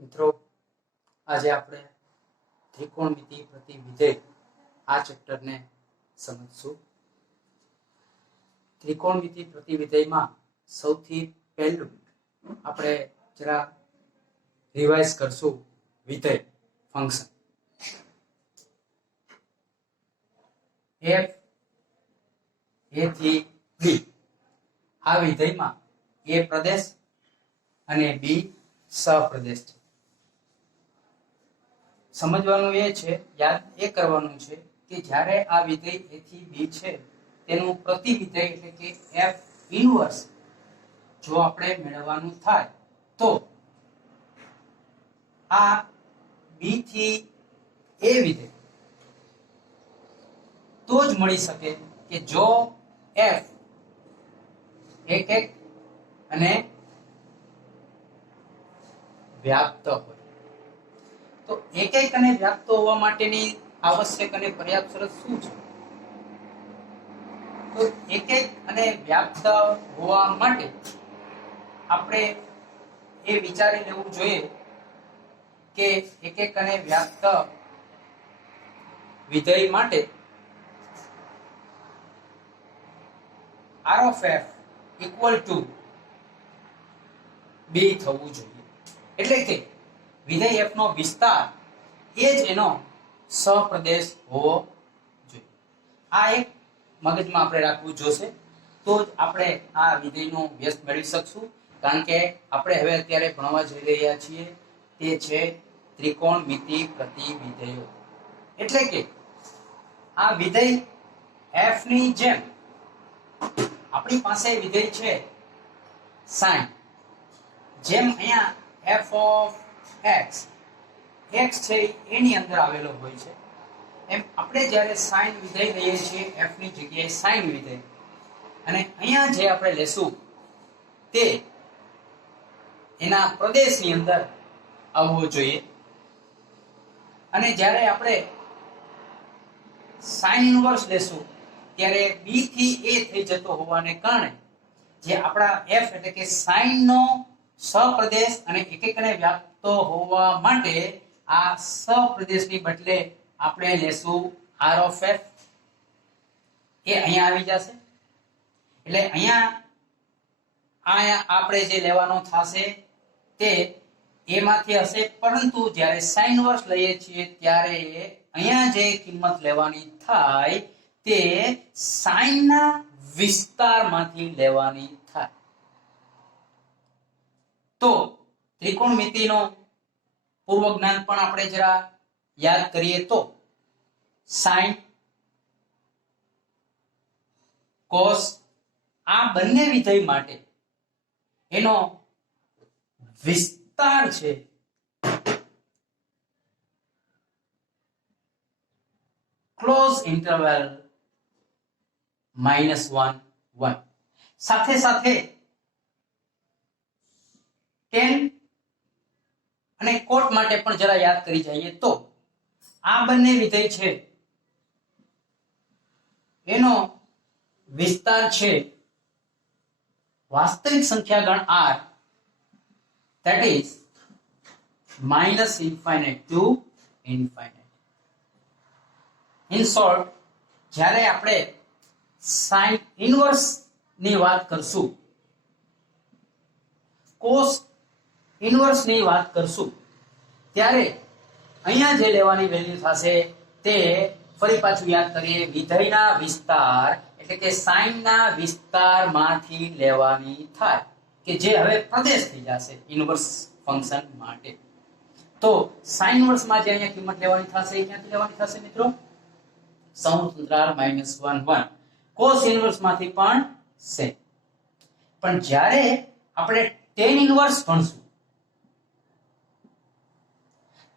મિત્રો આજે આપણે ત્રિકોણમિતિ પ્રતિ વિધેય આ ચેપ્ટરને સમજશું. ત્રિકોણમિતિ પ્રતિ વિધેયમાં સૌથી પહેલું આપણે જરા રિવાઇઝ કરશું વિધેય ફંક્શન. f a થી b આ વિધેયમાં a પ્રદેશ અને b સહપ્રદેશ છે. સમજવાનું એ છે, યાદ એ કરવાનું છે કે જ્યારે આ વિધેય a થી b છે તેનું પ્રતિ વિધેય એટલે કે f ઇન્વર્સ જો આપણે મેળવવાનું થાય તો આ b થી a વિધેય તો જ મળી શકે કે જો f એક અને વ્યાપ્ત હોય. તો એક અને વ્યાપ્ત હોવા માટેની આવશ્યક અને પર્યાપ્ત શરત શું છે? તો એક અને વ્યાપ્ત હોવા માટે આપણે એ વિચારી લેવું જોઈએ કે એક અને વ્યાપ્ત વિધેય માટે r of f equal to b થવું જોઈએ. એટલે કે વિધેય f નો વિસ્તાર એ જ એનો સહપ્રદેશ હોવો જોઈએ. આ એક મગજમાં આપણે રાખવું જોશે, તો જ આપણે આ વિધેયનો વ્યસ્ત મેળવી શકશું. કારણ કે આપણે હવે અત્યારે ભણવા જઈ રહ્યા છીએ તે છે ત્રિકોણમિતિ પ્રતિ વિધેયો. એટલે કે આ વિધેય f ની જેમ આપણી પાસે વિધેય છે sin, જેમ અહીંયા f of x x છે એની અંદર આવેલો હોય છે, એમ આપણે જ્યારે sin વિધેય લઈએ છીએ f ની જગ્યાએ sin વિધેય, અને અહીંયા જે આપણે લેશું તે એના પ્રદેશની અંદર આવવો જોઈએ. અને જ્યારે આપણે sin ઇન્વર્સ લેશું ત્યારે b થી a થઈ જતો હોવાને કારણે જે આપણા f એટલે કે sin નો સહપ્રદેશ અને એક અને વ્યાપ્ત હોવા માટે આ સહપ્રદેશની બદલે આપણે લેશું r of f. એ અહીંયા આવી જશે. એટલે અહીંયા આપણે જે લેવાનો થશે તે એમાંથી હશે, પરંતુ જ્યારે sin ઇન્વર્સ લઈએ છીએ ત્યારે અહીંયા જે કિંમત લેવાની થાય તે sin ના વિસ્તારમાંથી લેવાની થાય. તો ત્રિકોણમિતિનો પૂર્વ જ્ઞાન પણ આપણે જરા યાદ કરીએ તો sin, cos આ બંને વિધેય માટે એનો વિસ્તાર છે ક્લોઝ ઇન્ટરવલ -1 1. સાથે સાથે tan અને cot માટે પણ જરા યાદ કરી જઈએ તો આ બંને વિધેય છે એનો વિસ્તાર છે વાસ્તવિક સંખ્યા ગણ r, that is -∞ to ∞. in short, જ્યારે આપણે sin ઇન્વર્સ ની વાત કરશું, cos ઇન્વર્સ ની વાત કરશું, ત્યારે અહીંયા જે લેવાની વેલ્યુ થશે તે ફરી પાછું યાદ કરીએ વિધેયના વિસ્તાર એટલે કે sin ના વિસ્તારમાંથી લેવાની થાય, કે જે હવે પ્રદેશ થઈ જશે ઇન્વર્સ ફંક્શન માટે. તો sin ઇન્વર્સ માં જે અહીંયા કિંમત લેવાની થશે એ ક્યાંથી લેવાની થશે મિત્રો? સૌંતંત્રાલ -1 1. cos ઇન્વર્સ માંથી પણ છે. પણ જ્યારે આપણે tan ઇન્વર્સ ભણશું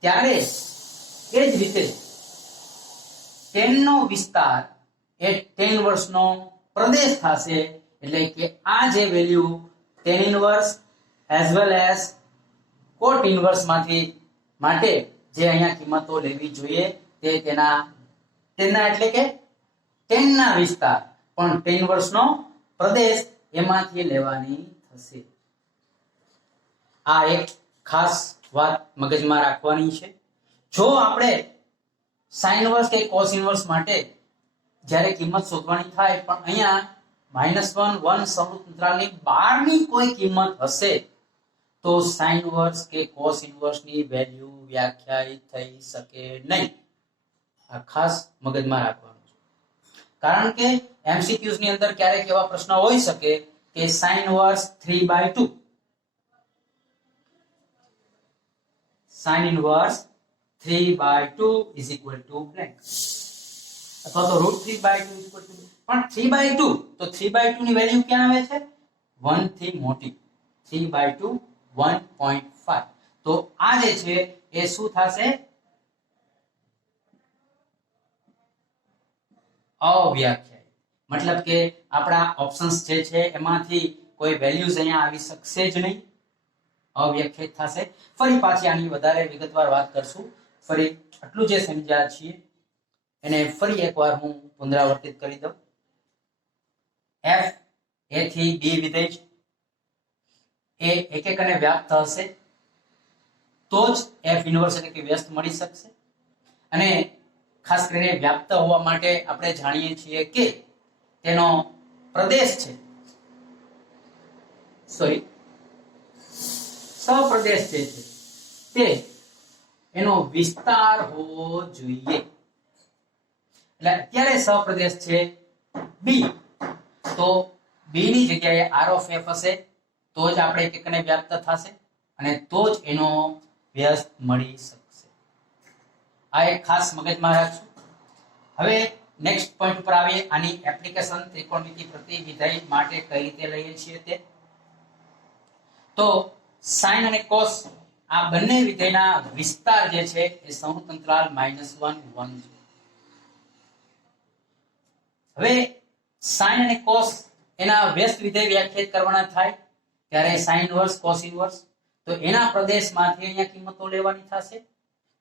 ત્યારે એ જ રીતે tan નો વિસ્તાર એ tan ઇન્વર્સ નો પ્રદેશ થશે. એટલે કે આ જે value tan inverse as well as cot inverse માંથી માટે જે અહીંયા કિંમતો લેવી જોઈએ તે તેના એટલે કે tan ના વિસ્તાર પણ tan ઇન્વર્સ નો પ્રદેશ એમાંથી લેવાની થશે. આ એક ખાસ વાત મગજમાં રાખવાની છે. જો આપણે સાઇન ઇન્વર્સ કે કોસ ઇન્વર્સ માટે જ્યારે કિંમત શોધવાની થાય પણ અહીંયા -1 1 સમૃદ્ધ બહારની કોઈ કિંમત હશે તો સાઇન ઇન્વર્સ કે કોસ ઇન્વર્સ ની વેલ્યુ વ્યાખ્યાયિત થઈ શકે નહીં. આ ખાસ મગજમાં રાખવાનું છે. કારણ કે એમસીક્યુઝ ની અંદર ક્યારેક એવા પ્રશ્ન હોઈ શકે કે sine inverse 3/2 sin inverse 3/2 is equal to blank અથવા તો √3/2 is equal to પણ 3/2 તો 3/2 ની વેલ્યુ ક્યાં આવે છે 1 થી મોટી 3/2 1.5 તો આ જે છે એ શું થશે અવ્યાખ્યાયિત મતલબ કે આપણા ઓપ્શન્સ જે છે એમાંથી કોઈ વેલ્યુઝ અહીંયા આવી શકશે જ નહીં અવ્યાખ્યાયિત થશે. ફરી પાછી આની વધારે વિગતવાર વાત કરશું. ફરી આટલું જે સમજ્યા છીએ એને ફરી એકવાર હું પુનરાવર્તિત કરી દઉં. f a થી b વિધેય છે એ એક એક અને વ્યાપ્ત હશે તો જ f ઇન્વર્સ એટલે કે વ્યસ્ત મળી શકશે. અને ખાસ કરીને વ્યાપ્ત હોવા માટે આપણે જાણીએ છીએ કે તેનો પ્રદેશ છે સપ્રદેશ છે તે એનો વિસ્તાર હોવો જોઈએ. એટલે અત્યારે સપ્રદેશ છે b તો b ની જગ્યાએ r of f હશે તો જ આપણે એક એકને વ્યાપ્ત થશે અને તો જ એનો વ્યસ્ત મળી શકશે. આ એક ખાસ મગજમાં રાખશું. હવે નેક્સ્ટ પોઈન્ટ પર આવીએ. આની એપ્લિકેશન ત્રિકોણમિતિ પ્રતિવિધેય માટે કઈ રીતે લઈએ છીએ તે. તો સાઇન અને કોસ આ બંને વિધેયના વિસ્તાર જે છે એ સંવૃત્ત અંતરાલ -1 1 છે. હવે સાઇન અને કોસ એના વ્યસ્ત વિધેય વ્યાખ્યાયિત કરવાના થાય ત્યારે સાઇન ઇન્વર્સ કોસ ઇન્વર્સ તો એના પ્રદેશમાંથી અહીંયા કિંમતો લેવાની થશે.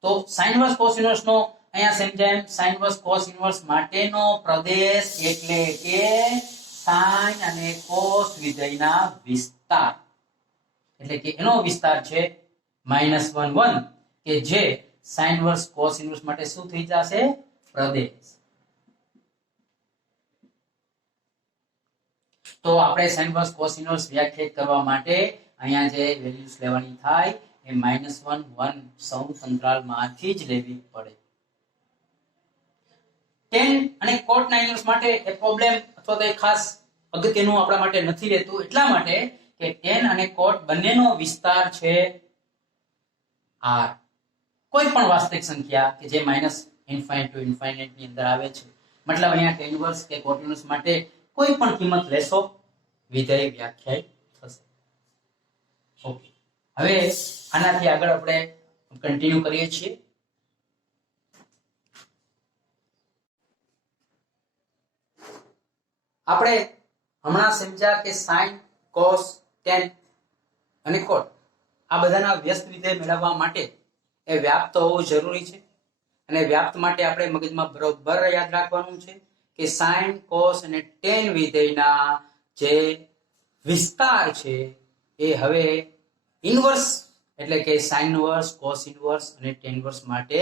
તો સાઇન ઇન્વર્સ કોસ ઇન્વર્સ નો અહીંયા સમજાય એમ સાઇન ઇન્વર્સ કોસ ઇન્વર્સ માટેનો પ્રદેશ એટલે કે સાઇન અને કોસ વિધેયના વિસ્તાર એટલે કે એનો વિસ્તાર છે -1 1 કે જે સાઇન ઇન્વર્સ કોસ ઇન્વર્સ માટે શું થઈ જશે પ્રદેશ. તો આપણે સાઇન ઇન્વર્સ કોસ ઇન્વર્સ વ્યાખ્યાયિત કરવા માટે અહીંયા જે વેલ્યુઝ લેવાની થાય એ -1 1 સંવૃત્ત અંતરાલમાંથી જ લેવી પડે. tan અને cot ના ઇન્વર્સ માટે એ પ્રોબ્લેમ અથવા તો એ ખાસ અગત્યનું આપણા માટે નથી રહેતું એટલા માટે કે tan અને cot બંનેનો વિસ્તાર છે r. કોઈ પણ વાસ્તવિક સંખ્યા કે જે -∞ to ∞ ની અંદર આવે છે મતલબ અહીંયા tan ઇન્વર્સ કે cot ઇન્વર્સ માટે કોઈ પણ કિંમત લેશો વિધેય વ્યાખ્યાયિત થશે. ઓકે હવે આનાથી આગળ આપણે કન્ટિન્યુ કરીએ છીએ. આપણે હમણાં સમજ્યા કે સાઇન કોસ tan અને cot આ બધાના વ્યસ્ત વિધેય મેળવવા માટે એ વ્યાપ્ત હોવું જરૂરી છે. અને વ્યાપ્ત માટે આપણે મગજમાં બરોબર યાદ રાખવાનું છે કે સાઇન કોસ અને tan વિધેયના જે વિસ્તાર છે એ હવે ઇન્વર્સ એટલે કે સાઇન ઇન્વર્સ કોસ ઇન્વર્સ અને tan ઇન્વર્સ માટે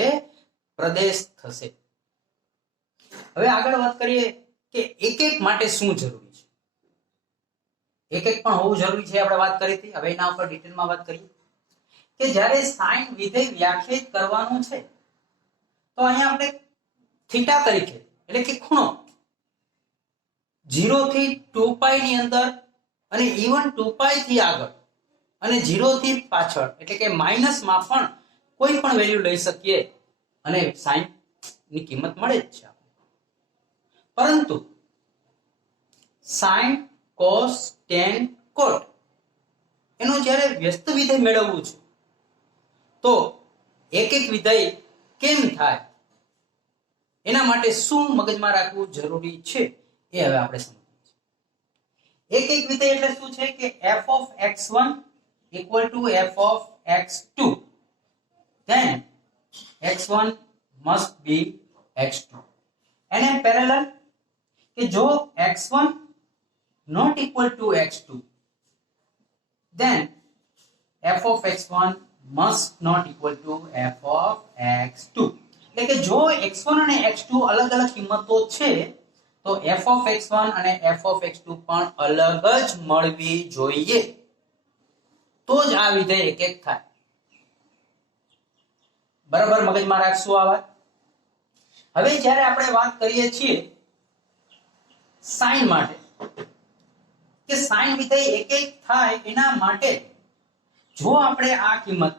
પ્રદેશ થશે. હવે આગળ વાત કરીએ કે એક એક માટે શું જરૂરી છે. એક એક પણ હોવું જરૂરી છે આપણે વાત કરી હતી. હવે એના ઉપર ડિટેલમાં વાત કરીએ કે જ્યારે સાઇન વિધેય વ્યાખ્યાયિત કરવાનું છે તો અહીંયા આપણે થીટા તરીકે એટલે કે ખૂણો 0 થી 2π ની અંદર અને ઇવન 2π થી આગળ અને 0 થી પાછળ એટલે કે માઈનસમાં પણ કોઈ પણ વેલ્યુ લઈ શકીએ અને સાઇન ની કિંમત મળે જ છે. પરંતુ સાઇન કોસ tan cot એનો જ્યારે વ્યસ્ત વિધેય મેળવવું છે તો એક એક વિધેય કેમ થાય એના માટે શું મગજમાં રાખવું જરૂરી છે એ હવે આપણે સમજીએ. એક એક વિધેય એટલે શું છે કે f of x1 equal to f of x2 then x1 must be x2 and in parallel કે જો x1 not equal to x2 then f of x1 must not equal to f of x2. એટલે કે જો x1 અને x2 અલગ અલગ કિંમતો છે તો f of x1 અને f of x2 પણ અલગ જ મળવી જોઈએ, તો જ આ વિધેય એક એક થાય. બરાબર, મગજમાં રાખશું આ વાત. હવે જ્યારે આપણે વાત કરીએ છીએ સાઈન માટે, કે સાઈન વિધેય એક એક થાય એના માટે જો આપણે આ કિંમત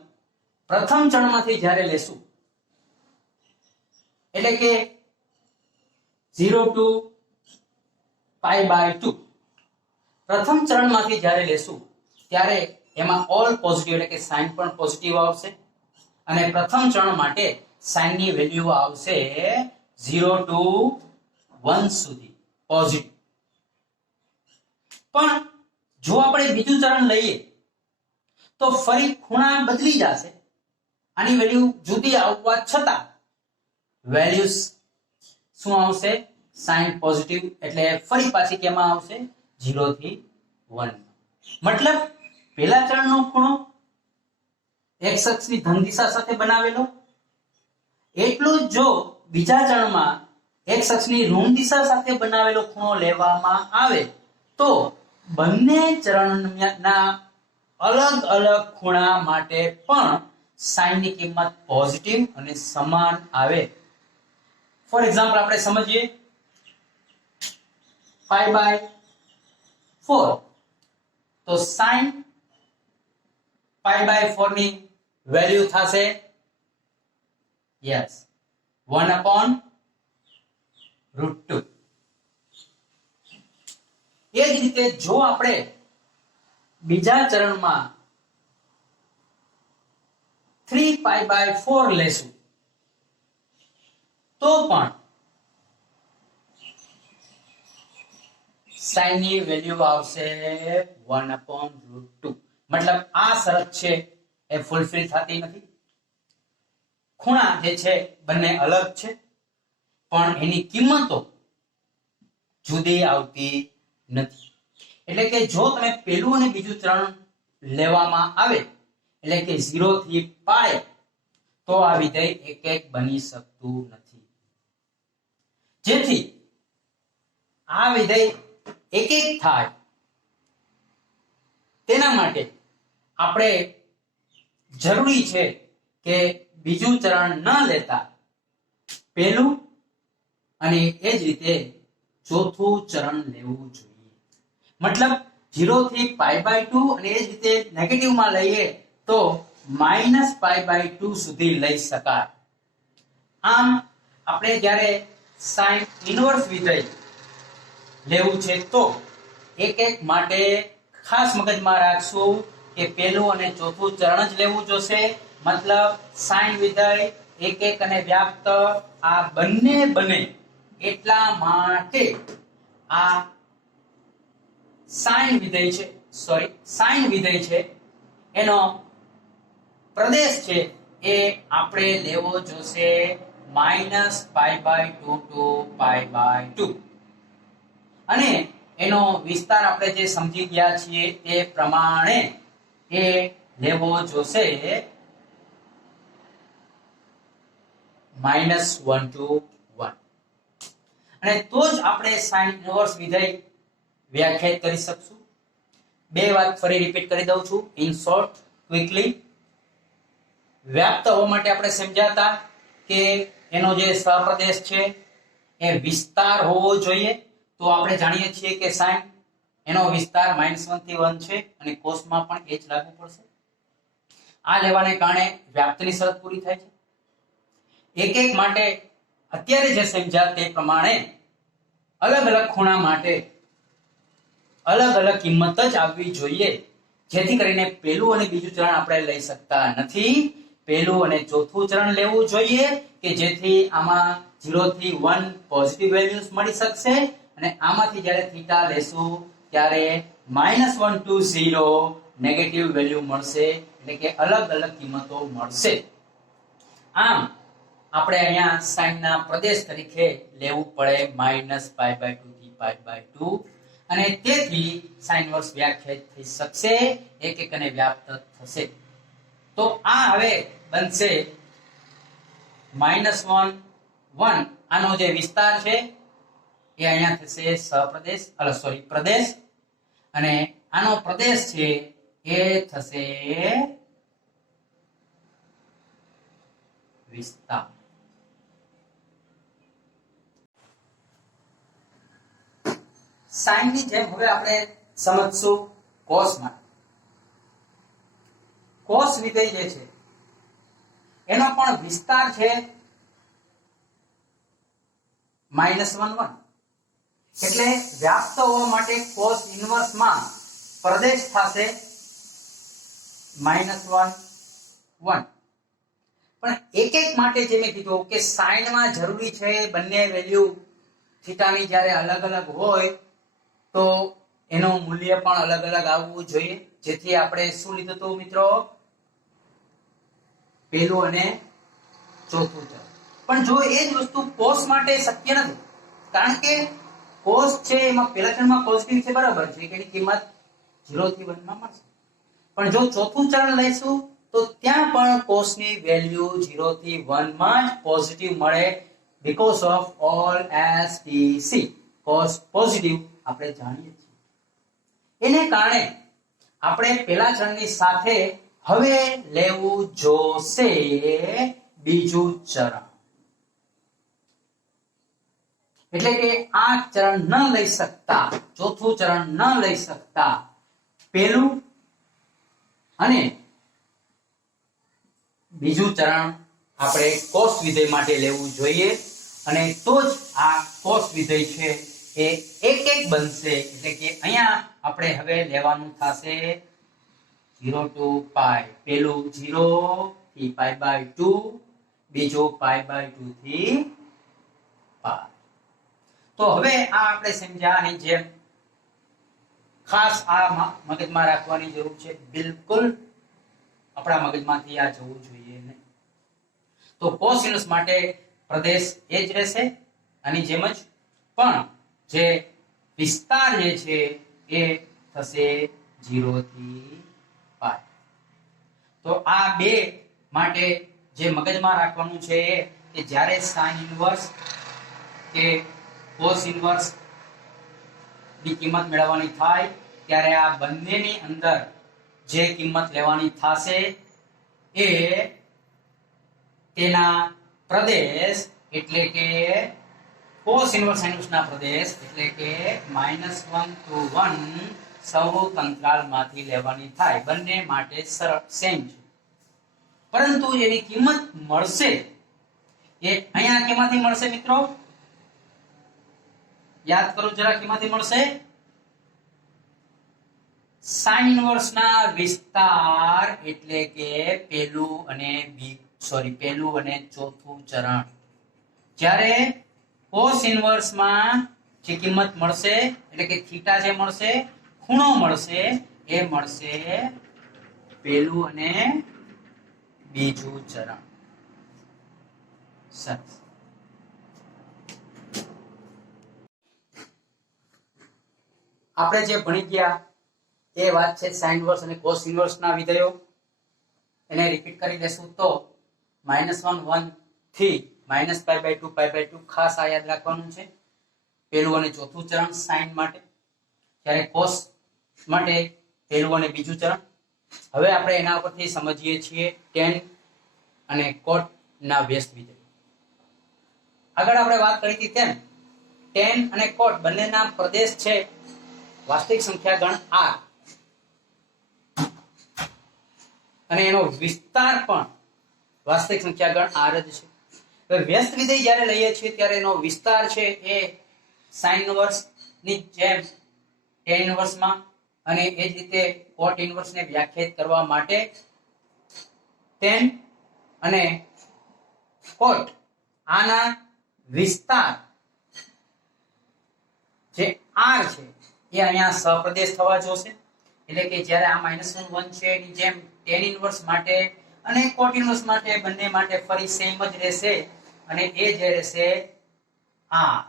પ્રથમ ચણમાંથી જ્યારે લેશું, એટલે કે 0 to π/2 પ્રથમ ચરણમાંથી જ્યારે લેશું ત્યારે એમાં ઓલ પોઝિટિવ એટલે કે સાઈન પણ પોઝિટિવ આવશે અને પ્રથમ ચરણ માટે સાઈન ની વેલ્યુ આવશે 0 to 1 સુધી પોઝિટિવ. પણ જો આપણે બીજું ચરણ લઈએ તો ફરી ખૂણા બદલી જશે, આની વેલ્યુ જુદી આવવા છતાં વેલ્યુસ શું આવશે? સાઈન પોઝિટિવ, એટલે ફરી પાછી કેમાં આવશે? 0 થી 1. મતલબ પહેલા ચરણનો ખૂણો x અક્ષની ધન દિશા સાથે બનાવેલો, એટલું જ જો બીજા ચરણમાં x અક્ષની ઋણ દિશા સાથે બનાવેલો ખૂણો લેવામાં આવે તો બંને ચરણના અલગ અલગ ખૂણા માટે પણ સાઈન ની કિંમત પોઝિટિવ અને સમાન આવે. ફોર એક્ઝામ્પલ આપણે સમજીએ π/4, તો સાઈન π/4 ની વેલ્યુ થશે યસ 1/√2. એ જ રીતે જો આપણે બીજા ચરણમાં 3π/4 લેશું તો પણ સાઈન ની વેલ્યુ આવશે 1/√2. મતલબ આ શરત છે એ ફૂલફિલ થતી નથી. ખૂણા જે છે બંને અલગ છે પણ એની કિંમતો જુદી આવતી નથી. એટલે કે જો તમે પહેલું અને બીજું ચરણ લેવામાં આવે એટલે કે 0 થી π, તો આ વિધેય એક એક બની શકતું નથી. જેથી આ વિધેય એક એક થાય તેના માટે આપણે જરૂરી છે કે બીજું ચરણ ન લેતા પહેલું અને એ જ રીતે ચોથું ચરણ લેવું જોઈએ. મતલબ 0 થી π/2 અને એ જ રીતે નેગેટિવમાં લઈએ તો -π/2 સુધી લઈ શકાય. આમ આપણે જ્યારે સાઈન ઇનવર્સ વિધેય લેવું છે તો એક એક માટે ખાસ મગજમાં રાખશું કે પહેલું અને ચોથું ચરણ જ લેવું જોશે. મતલબ સાઈન વિધેય એક એક અને વ્યાપ્ત આ બંને બને એટલા માટે આ સાઈન વિધેય છે એનો પ્રદેશ છે એ આપણે લેવો જોશે -π/2 to π/2 અને એનો વિસ્તાર આપણે જે સમજી ગયા છીએ તે પ્રમાણે એ લેવો જોશે -1 to 1. અને તો જ આપણે સાઈન ઇનવર્સ વિધેય વ્યાખ્યાયિત કરી શકશું. બે વાત ફરી રિપીટ કરી દઉં છું ઇન શોર્ટ ક્વિકલી. વ્યાપ્ત હોવા માટે આપણે સમજાતા કે એનો જે સહપ્રદેશ છે એ વિસ્તાર હોવો જોઈએ. તો આપણે જાણીએ છીએ કે સાઈન એનો વિસ્તાર -1 થી 1 છે અને કોસમાં પણ એ જ લાગુ પડશે. આ લેવાને કારણે વ્યાપ્તની શરત પૂરી થાય છે. એક એક માટે અત્યારે જે સમજ્યા તે પ્રમાણે અલગ અલગ ખૂણા માટે અલગ અલગ કિંમત જ આવવી જોઈએ, જેથી કરીને પહેલું અને બીજું ચરણ આપણે લઈ શકતા નથી. પહેલું અને ચોથું ચરણ લેવું જોઈએ કે જેથી આમાં 0 થી 1 પોઝિટિવ વેલ્યુઝ મળી શકશે અને આમાંથી જ્યારે થીટા લેશું ત્યારે -1 to 0 નેગેટિવ વેલ્યુ મળશે, એટલે કે અલગ અલગ કિંમતો મળશે. આમ આપણે અહીંયા સાઈનના પ્રદેશ તરીકે લેવું પડે -π/2 થી π/2 અને તેથી સાઈન ઇનવર્સ વ્યાખ્યાયિત થઈ શકશે, એક એક અને વ્યાપ્ત થશે. તો આ હવે બનશે -1 1 આનો જે વિસ્તાર છે એ અહીંયા થશે સપ્રદેશ પ્રદેશ અને આનો પ્રદેશ છે એ થશે વિસ્તાર. સાઈન ની જેમ હવે આપણે સમજશું કોસ માટે. કોસ વિધેય જે છે એનો પણ વિસ્તાર છે -1 1 એટલે વ્યાપ્ત હોવા માટે કોસ ઇન્વર્સ માં પ્રદેશ થશે -1 1. પણ એક એક માટે જે મેં કીધું કે સાઈન માં જરૂરી છે બંને વેલ્યુ થીટાની જ્યારે અલગ અલગ હોય તો એનું મૂલ્ય પણ અલગ અલગ આવવું જોઈએ, જેથી આપણે શું લીધું હતું મિત્રો, પહેલું અને ચોથું ચલ. પણ જો એ જ વસ્તુ કોસ માટે શક્ય નથી, કારણ કે કોસ છે એમાં પહેલા ચલમાં પોઝિટિવ છે બરાબર છે કે એની કિંમત 0 થી 1 માં મળશે, પણ જો ચોથું ચલ લઈશું તો ત્યાં પણ કોસની વેલ્યુ 0 થી 1 માં જ પોઝિટિવ મળે, because of all STC cos positive આપણે જાણીએ છીએ. એને કારણે આપણે પહેલા ચલની સાથે હવે લેવું જોશે બીજું ચરણ. એટલે કે આ ચરણ ન લઈ શકતા, ચોથું ચરણ ન લઈ શકતા પહેલું અને બીજું ચરણ આપણે કોસ વિધેય માટે લેવું જોઈએ, અને તો જ આ કોસ વિધેય છે એ એક એક બનશે. એટલે કે અહીંયા આપણે હવે લેવાનું થશે 0 to pi, પહેલું 0 થી pi/2, બીજું pi/2 થી pi. તો હવે આ આપણે સમજાવવાની જેમ ખાસ આ મગજમાં રાખવાની જરૂર છે, બિલકુલ આપણા મગજમાંથી આ જવું જોઈએ નહીં. તો કોસિનસ માટે પ્રદેશ એ જ રહેશે આની જેમ જ, પણ જે વિસ્તાર જે છે એ થશે 0 થી pi. તો આ બે માટે જે મગજમાં રાખવાનું છે કે જ્યારે સાઇન ઇન્વર્સ કે કોસ ઇન્વર્સ ની કિંમત મેળવવાની થાય ત્યારે આ બંનેની અંદર જે કિંમત લેવાની થશે એ તેના પ્રદેશ એટલે કે કોસ ઇન્વર્સ સાઇન ના પ્રદેશ એટલે કે -1 to 1 સૌ અંતરાલમાંથી લેવાની થાય. બંને માટે સેમ છે, પરંતુ એની કિંમત મળશે એ અહીંયા કેમાંથી મળશે મિત્રો, યાદ કરો જરા, કેમાંથી મળશે? સાઇન ઇન્વર્સ ના વિસ્તાર એટલે કે પહેલું અને ચોથું ચરણ. જ્યારે કોસ ઇન્વર્સ માં જે કિંમત મળશે એટલે કે થીટા જે મળશે, ખૂણો મળશે, એ મળશે પહેલું અને બીજું ચરણ. સરસ. આપણે જે ભણી ગયા એ વાત છે સાઇન ઇન્વર્સ અને કોસ ઇન્વર્સ ના વિધેયો. એને રિપીટ કરી દેશું તો -1 1 થી -pi/2 pi/2 ખાસ આ યાદ રાખવાનું છે, પહેલું અને ચોથું ચરણ સાઇન માટે, જ્યારે કોસ માટે પહેલું અને બીજું ચરણ. હવે આપણે એના ઉપરથી સમજીએ છીએ tan અને cot ના વ્યસ્ત વિધેય. આગળ આપણે વાત કરી હતી તેમ tan અને cot બંનેના પ્રદેશ છે વાસ્તવિક સંખ્યા ગણ r અને એનો વિસ્તાર પણ વાસ્તવિક સંખ્યા ગણ r જ છે. હવે વ્યસ્ત વિધેય જ્યારે લઈએ છીએ ત્યારે એનો વિસ્તાર છે એ સાઇન ઇન્વર્સ ની જેમ tan ઇન્વર્સ માં, અને એ જ રીતે cot ઇન્વર્સ ને વ્યાખ્યાયિત કરવા માટે tan અને cot આના વિસ્તાર જે r છે એ અહીંયા સપ્રદેશ થવા જોશે. એટલે કે જ્યારે આ -1 1 છે એની જેમ tan ઇન્વર્સ માટે અને cot ઇન્વર્સ માટે બંને માટે ફરી સેમ જ રહેશે, અને એ જે રહેશે r.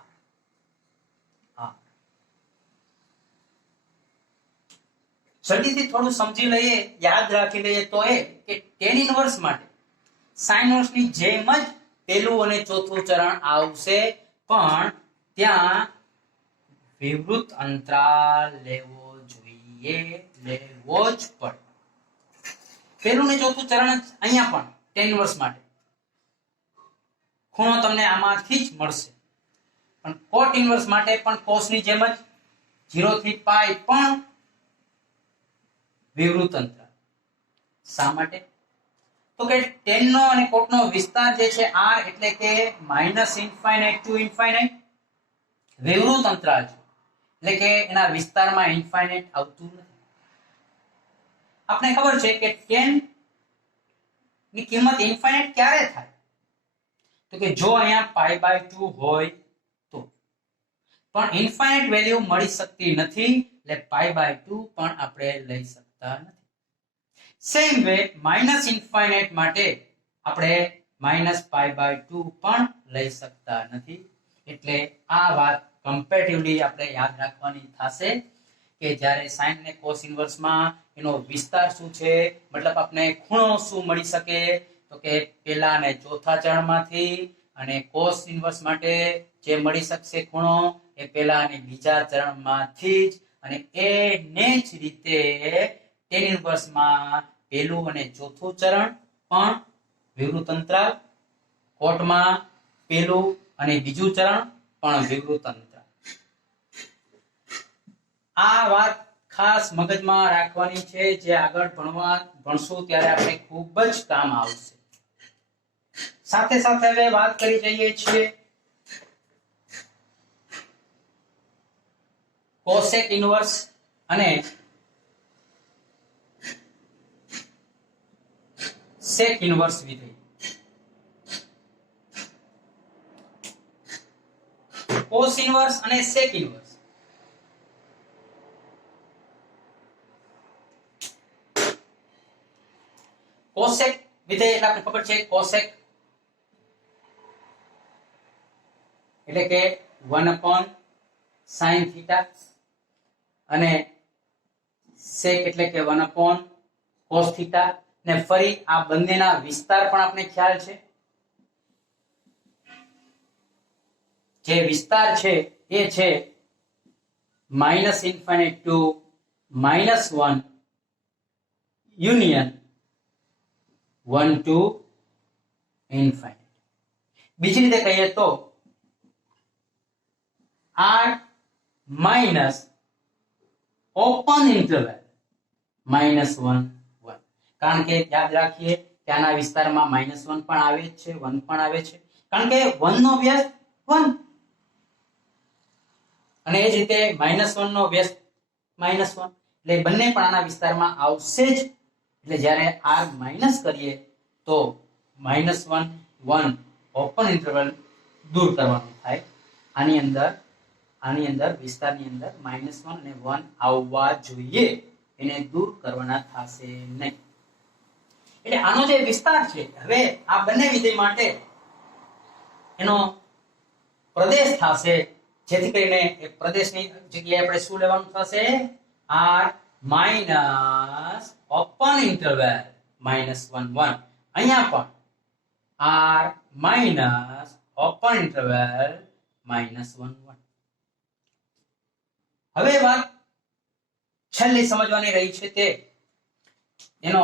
જલ્દીથી થોડું સમજી લઈએ, યાદ રાખી લઈએ તો એ કે tan ઇન્વર્સ માટે sin ઇન્વર્સની જેમ જ પહેલું અને ચોથું ચરણ આવશે, પણ ત્યાં વિવૃત અંતરાલ લેવો જોઈએ, લેવો જ પડે. પહેલું ને ચોથું ચરણ અહીંયા પણ tan ઇન્વર્સ માટે ખૂણો તમને આમાંથી જ મળશે, પણ cot ઇન્વર્સ માટે પણ cos ની જેમ જ 0 થી પાઈ પણ વિવૃત અંતરાલ. શા માટે? તો કે tan નો અને cot નો વિસ્તાર જે છે r એટલે કે -ઇન્ફાઇનાઇટ ટુ ઇન્ફાઇનાઇટ વિવૃત અંતરાલ છે, એટલે કે એના વિસ્તારમાં ઇન્ફાઇનાઇટ આવતું નથી. આપણે ખબર છે કે tan ની કિંમત ઇન્ફાઇનાઇટ ક્યારે થાય? તો કે જો અહીંયા π/2 હોય તો, પણ ઇન્ફાઇનાઇટ વેલ્યુ મળી શકતી નથી, એટલે π/2 પણ આપણે લઈ શકતા નથી. સેમ વે -ઇન્ફાઇનાઇટ માટે આપણે -π/2 પણ લઈ શકતા નથી. એટલે આ વાત કમ્પેરેટિવલી આપણે યાદ રાખવાની થશે કે જ્યારે sin ને cos ઇન્વર્સ માં એનો વિસ્તાર શું છે, મતલબ આપણે ખૂણો શું મળી શકે, તો કે પહેલા અને ચોથા ચરણમાંથી, અને cos ઇન્વર્સ માટે જે મળી શકશે ખૂણો એ પહેલા અને બીજા ચરણમાંથી જ, અને એને જ રીતે tan ઇન્વર્સ માં પહેલું અને ચોથું ચરણ પણ વિવૃત અંતરાલ, કોટમાં પહેલું અને બીજું ચરણ પણ વિવૃત અંતરાલ. આ વાત ખાસ મગજમાં રાખવાની છે, જે આગળ ભણશું ત્યારે આપણે ખૂબ જ કામ આવશે. સાથે સાથે હવે વાત કરી જઈએ છીએ કોસેક ઇન્વર્સ અને સેક ઇન્વર્સ વિધેય. કોસ ઇન્વર્સ અને સેક ઇન્વર્સ. કોસેક વિધેય એટલે આપણે ખબર છે, કોસેક એટલે કે 1/sin થીટા, અને સેક એટલે કે 1/cos થીટા. ને ફરી આ બંનેના વિસ્તાર પણ આપણે ખ્યાલ છે. જે વિસ્તાર છે એ છે -infinite to -1 union 1 to infinite. બીજી રીતે કહીએ તો r માઇનસ ઓપન ઇન્ટરવલ -1 1. કારણ કે યાદ રાખીએ કે આના વિસ્તારમાં -1 પણ આવે છે, 1 પણ આવે છે, કારણ કે 1 નો વ્યસ્ત 1, અને એ જ રીતે -1 નો વ્યસ્ત -1, એટલે બંને પણ આના વિસ્તારમાં આવશે જ. એટલે જ્યારે r માઈનસ કરીએ તો -1 1 ઓપન ઇન્ટરવલ દૂર કરવાનું થાય. આની અંદર વિસ્તારની અંદર -1 અને 1 આવવા જોઈએ, એને દૂર કરવાના થશે નહીં. એટલે આનો જે વિસ્તાર છે, હવે આ બંને વિધેય માટે એનો પ્રદેશ થશે, જેથી કરીને એ પ્રદેશની જગ્યાએ આપણે શું લેવાનું થશે? r minus open interval -1 1. અહીંયા પણ r માઈનસ ઓપન ઇન્ટરવલ -1 1. હવે વાત છેલ્લી સમજવાની રહી છે તે એનો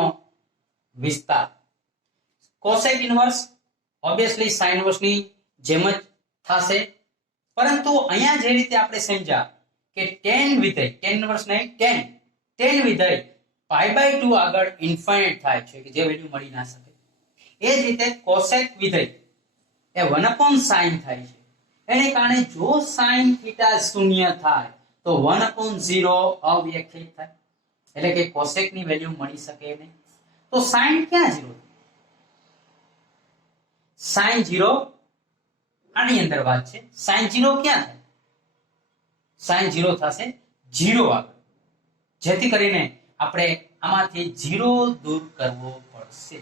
વિસ્તાર. Cosec inverse obviously sine inverse ની જેમ જ થશે, પરંતુ અહીંયા જે રીતે આપણે સમજ્યા કે tan વિધેય, tan ઇન્વર્સ નહીં, tan વિધેય π/2 આગળ ઇન્ફાઇનાઇટ થાય છે, કે જે વેલ્યુ મળી ના શકે. એ જ રીતે કોસેક વિધેય એ 1/sin થાય છે. એને કારણે જો sin થીટા શૂન્ય થાય તો 1/0 અવ્યાખ્યાયિત થાય, એટલે કે કોસેક ની વેલ્યુ મળી શકે નહીં. તો sin ક્યાં 0? sin 0 આની અંદર વાત છે. sin 0 ક્યાં થાય? sin 0 થશે 0 આગળ, જેથી કરીને આપણે આમાંથી 0 દૂર કરવો પડશે.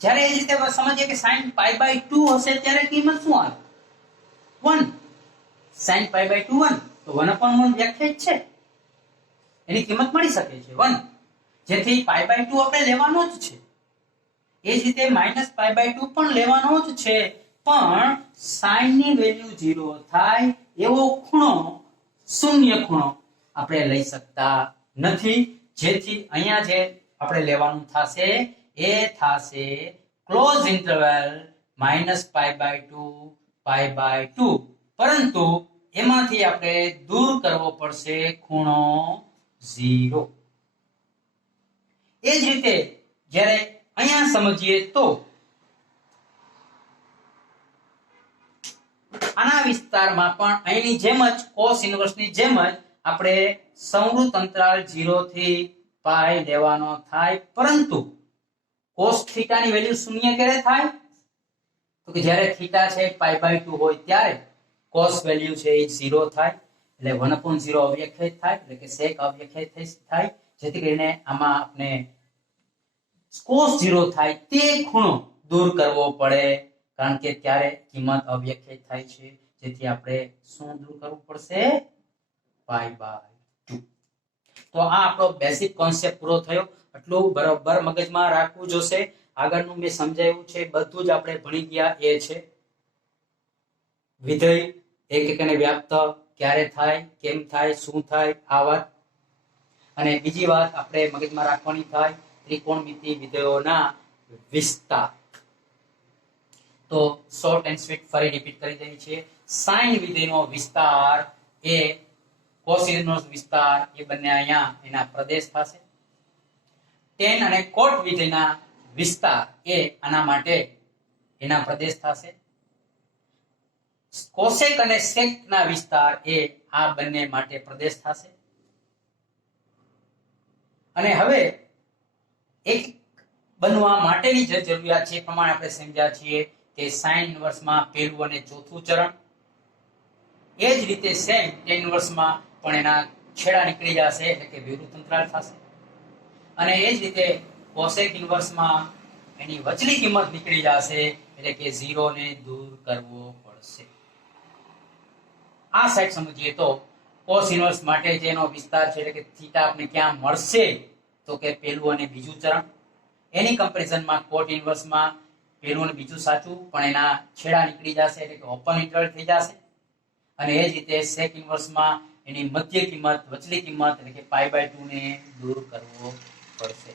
જ્યારે એ રીતે સમજીએ કે sin π/2 હશે ત્યારે કિંમત શું આવે? 1. sin π/2 1, તો 1/1 વ્યાખ્યાયિત છે. એની કિંમત મળી શકે છે 1, જેથી π/2 આપણે લેવાનો જ છે. એ જ રીતે -π/2 પણ લેવાનો જ છે, પણ sin ની વેલ્યુ 0 થાય એવો ખૂણો, શૂન્ય ખૂણો આપણે લઈ શકતા નથી, જેથી અહીંયા જે આપણે લેવાનું થશે એ થશે ક્લોઝ ઇન્ટરવલ -π/2 π/2, પરંતુ એમાંથી આપણે દૂર કરવો પડશે ખૂણો 0. એ જ રીતે જ્યારે અહીંયા સમજીએ તો આના વિસ્તારમાં પણ અહીંની જેમ જ cos ઇન્વર્સની જેમ જ આપણે સંવૃત અંતરાલ 0 થી π લેવાનો થાય, પરંતુ cos θ ની વેલ્યુ શૂન્ય ક્યારે થાય? તો કે જ્યારે θ છે π/2 હોય ત્યારે cos વેલ્યુ છે એ 0 થાય, એટલે 1/0 અવ્યાખ્યાયિત થાય, એટલે કે sec અવ્યાખ્યાયિત થાય, જેથી કરીને આમાં આપણે cos 0 થાય તે ખૂણો દૂર કરવો પડે, કારણ કે ત્યારે કિંમત અવ્યાખ્યાયિત થાય છે, જેથી આપણે શું દૂર કરવું પડશે? π/2. તો આ આપણો બેસિક કોન્સેપ્ટ પૂરો થયો. એટલું બરાબર મગજમાં રાખવું જોશે. આગળનું મેં સમજાવ્યું છે બધું જ આપણે ભણી ગયા એ છે વિધેય એક અને વ્યાપ્ત ક્યારે થાય, કેમ થાય, શું થાય, આ વાત. અને બીજી વાત આપણે મગજમાં રાખવાની થાય ત્રિકોણમિતિ વિધેયોના વિસ્તાર. તો શોર્ટ એન્ડ સ્વીટ ફરી રિપીટ કરી દઈએ છીએ. સાઇન વિધેયનો વિસ્તાર એ કોસિનનો વિસ્તાર એ બંને અહીંયા એના પ્રદેશ થશે. ટેન અને કોટ વિધેયના વિસ્તાર એ આના માટે એના પ્રદેશ થશે. કોસેક અને સેક ના વિસ્તાર એ આ બંને માટે પ્રદેશ થશે. અને હવે એક બનવા માટેની જે જરૂરિયાત છે એ પ્રમાણે આપણે સમજ્યા છીએ કે સાઇન ઇન્વર્સમાં પહેલું અને ચોથું ચરણ, એ જ રીતે સેમ ટેન ઇન્વર્સમાં પણ એના છેડા નીકળી જશે, એટલે કે વિવૃત અંતરાલ થશે. અને એ જ રીતે કોસેક ઇન્વર્સમાં એની વચલી કિંમત નીકળી જશે, એટલે કે 0 ને દૂર કરવો પડશે. આ સાઈડ સમજીએ તો કોસ ઇન્વર્સ માટે જેનો વિસ્તાર છે એટલે કે થીટા આપણે ક્યાં મળશે, તો કે પહેલું અને બીજું ચરણ. એની કમ્પેરિઝનમાં કોટ ઇન્વર્સમાં પહેલું અને બીજું સાચું, પણ એના છેડા નીકળી જશે, એટલે કે ઓપન ઇન્ટરવલ થઈ જશે. અને એ જ રીતે સેક ઇન્વર્સમાં એની મધ્ય કિંમત, વચલી કિંમત એટલે કે π/2 ને દૂર કરવો પડશે.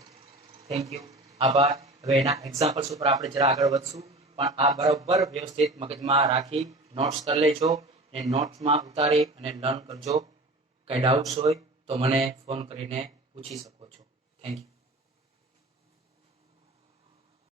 થેન્ક યુ, આભાર. હવે એના એક્ઝામ્પલ્સ ઉપર આપણે જરા આગળ વધશું, પણ આ બરાબર વ્યવસ્થિત મગજમાં રાખી નોટ્સ કરી લેજો અને નોટ્સમાં ઉતારી અને લર્ન કરજો. કઈ ડાઉટ્સ હોય તો મને ફોન કરીને પૂછી શકો છો. Thank you.